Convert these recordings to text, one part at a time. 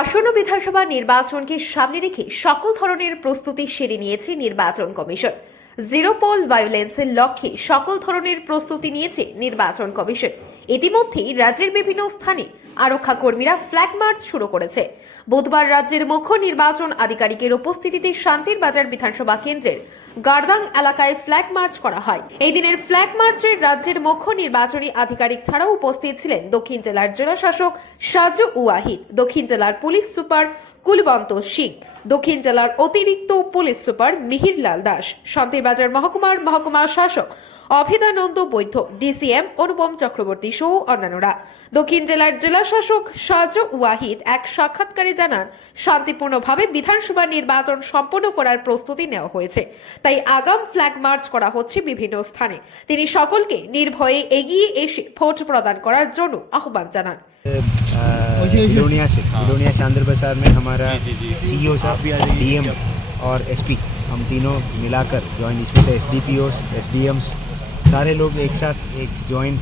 আসন্ন বিধানসভা নির্বাচনকে সামনে রেখে সকল ধরনের প্রস্তুতি সেরে নিয়েছে নির্বাচন কমিশন। জিরো পোল ভায়োলেন্সের লক্ষ্যে সকল ধরনের প্রস্তুতি নিয়েছে নির্বাচন কমিশন। ইতিমধ্যেই রাজ্যের বিভিন্ন স্থানে আরক্ষা কর্মীরা ফ্ল্যাগ মার্চ শুরু করেছে। বুধবার রাজ্যের মুখ্য নির্বাচন আধিকারিকের উপস্থিতিতে শান্তির বাজার বিধানসভা কেন্দ্রের গার্দাং এলাকায় ফ্ল্যাগ মার্চ করা হয়। এই দিনের ফ্ল্যাগ মার্চে রাজ্যের মুখ্য নির্বাচনী আধিকারিক ছাড়াও উপস্থিত ছিলেন দক্ষিণ জেলার জেলাশাসক সাজু ওয়াহিদ, দক্ষিণ জেলার পুলিশ সুপার কুলবন্ত সিং, দক্ষিণ জেলার অতিরিক্ত পুলিশ সুপার মিহিরলাল দাস, শান্তিরবাজার মহকুমা শাসক অভেদানন্দ বৈদ্য, ডিসিএম অনুপম চক্রবর্তী সহ অন্যান্যরা। দক্ষিণ জেলার জেলাশাসক সাজু ওয়াহিদ এক সাক্ষাৎকারে জানান, শান্তিপূর্ণভাবে বিধানসভা নির্বাচন সম্পন্ন করার প্রস্তুতি নেওয়া হয়েছে, তাই আগাম ফ্ল্যাগ মার্চ করা হচ্ছে বিভিন্ন স্থানে। তিনি সকলকে নির্ভয়ে এগিয়ে এসে ভোট প্রদান করার জন্য আহ্বান জানান। बिलोनिया शांतिर बाजार में हमारा सीईओ साहब, डीएम और एसपी, हम तीनों मिलाकर ज्वाइन, इसमें तो एसडीपीओस, एसडीएम्स सारे लोग एक साथ एक ज्वाइन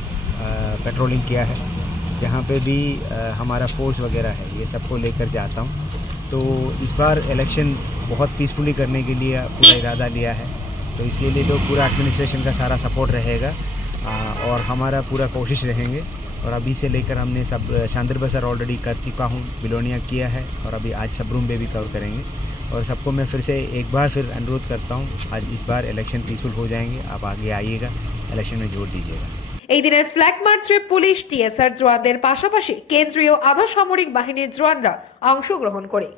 पेट्रोलिंग किया है। जहाँ पे भी हमारा फोर्स वगैरह है ये सबको लेकर जाता हूँ। तो इस बार इलेक्शन बहुत पीसफुली करने के लिए पूरा इरादा लिया है, तो इसके लिए तो पूरा एडमिनिस्ट्रेशन का सारा सपोर्ट रहेगा और हमारा पूरा कोशिश रहेंगे। और अभी से लेकर हमने सब शांतिर बाजार ऑलरेडी कर चुका हूँ, बिलोनिया किया है और अभी आज सबरूम पे भी कवर करेंगे। और सबको मैं फिर से एक बार फिर अनुरोध करता हूँ, आज इस बार इलेक्शन पीसफुल हो जाएंगे, आप आगे आइएगा, इलेक्शन में जोर दीजिएगा। এই দিনের ফ্ল্যাগ মার্চে পুলিশ, টিএসআর জওয়ানদের পাশাপাশি কেন্দ্রীয় আধা সামরিক বাহিনীর জওয়ানরা অংশগ্রহণ করে।